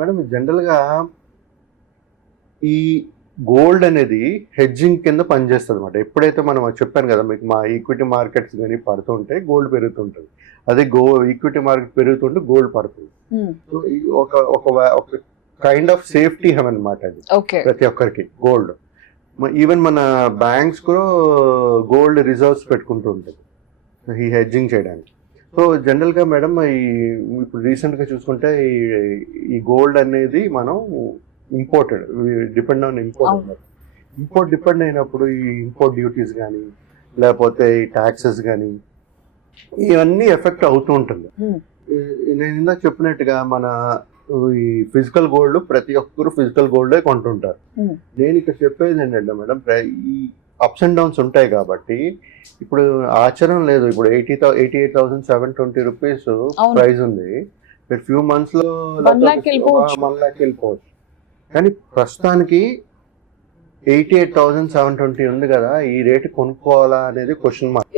Madam జనరల్గా ఈ gold అనేది హెడ్జింగ్ కింద పనిచేస్తుంది అనమాట. ఎప్పుడైతే మనం చెప్పాను కదా మీకు, మా ఈక్విటీ మార్కెట్స్ కానీ పడుతుంటే గోల్డ్ పెరుగుతుంటుంది, అదే ఈక్విటీ మార్కెట్ పెరుగుతుంటే గోల్డ్ పడుతుంది. సో ఒక ఒక ఒక కైండ్ ఆఫ్ సేఫ్టీ హెవెన్ అనమాట అది ప్రతి ఒక్కరికి గోల్డ్. ఈవెన్ మన బ్యాంక్స్ కూడా గోల్డ్ రిజర్వ్స్ పెట్టుకుంటూ ఉంటుంది ఈ హెడ్జింగ్ చేయడానికి. సో జనరల్గా మేడం ఇప్పుడు రీసెంట్గా చూసుకుంటే ఈ గోల్డ్ అనేది మనం imported, depend on import depend అయినప్పుడు ఈ ఇంపోర్ట్ డ్యూటీస్ కానీ లేకపోతే ఈ ట్యాక్సెస్ కానీ ఇవన్నీ ఎఫెక్ట్ అవుతూ ఉంటుంది. నేను ఇందాక చెప్పినట్టుగా మన ఈ ఫిజికల్ గోల్డ్ ప్రతి ఒక్కరు ఫిజికల్ గోల్డే కొంటుంటారు. నేను ఇక్కడ చెప్పేది ఏంటంటే మేడం, ఈ అప్స్ అండ్ డౌన్స్ ఉంటాయి కాబట్టి ఇప్పుడు ఆచరణ లేదు. ఇప్పుడు 88,720 రూపీస్ ప్రైస్ ఉంది, ఫ్యూ మంత్స్ లో 1 lakh వెళ్ళిపోవచ్చు. కానీ ప్రస్తుతానికి 88,720 ఉంది కదా, ఈ రేటు కొనుక్కోవాలా అనేది క్వశ్చన్ మార్క్.